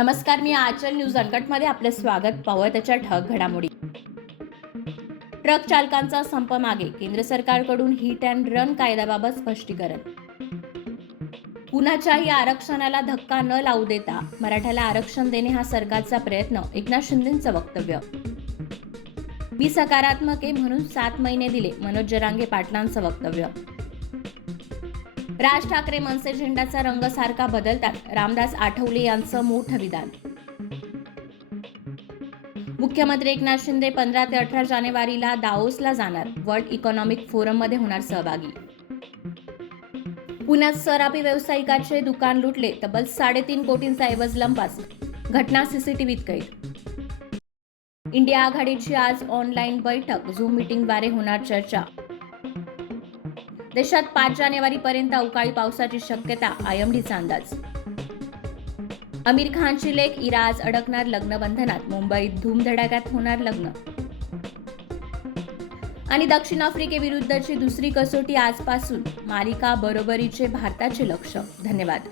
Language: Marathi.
नमस्कार, मी आचल न्यूज अनकटमध्ये आपले स्वागत. पाहूया त्याच्या ठळक घडामोडी. ट्रक चालकांचा संप मागे, केंद्र सरकारकडून हिट अँड रन कायद्याबाबत स्पष्टीकरण. कुणाच्याही आरक्षणाला धक्का न लावू देता मराठ्याला आरक्षण देणे हा सरकारचा प्रयत्न, एकनाथ शिंदेंचं वक्तव्य. मी सकारात्मक आहे म्हणून 7 महिने दिले, मनोज जरांगे पाटलांचं वक्तव्य. राज ठाकरे मनसे झेंडाचा रंग सारखा बदलतात, रामदास आठवले यांचं मोठं विधान. मुख्यमंत्री एकनाथ शिंदे 15 ते 18 जानेवारीला दाओसला जाणार, वर्ल्ड इकॉनॉमिक फोरममध्ये होणार सहभागी. पुण्यात सराफी व्यावसायिकाचे दुकान लुटले, तब्बल 3.5 कोटींचा ऐवज लंपास, घटना सीसीटीव्हीत कैद. इंडिया आघाडीची आज ऑनलाईन बैठक, झूम मीटिंगद्वारे होणार चर्चा. देशात 5 जानेवारीपर्यंत अवकाळी पावसाची शक्यता, आयएमडीचा अंदाज. आमिर खानची लेक इरा आज अडकणार लग्नबंधनात, मुंबईत धूमधडाक्यात होणार लग्न. आणि दक्षिण आफ्रिकेविरुद्धची दुसरी कसोटी आजपासून, मालिका बरोबरीचे भारताचे लक्ष्य. धन्यवाद.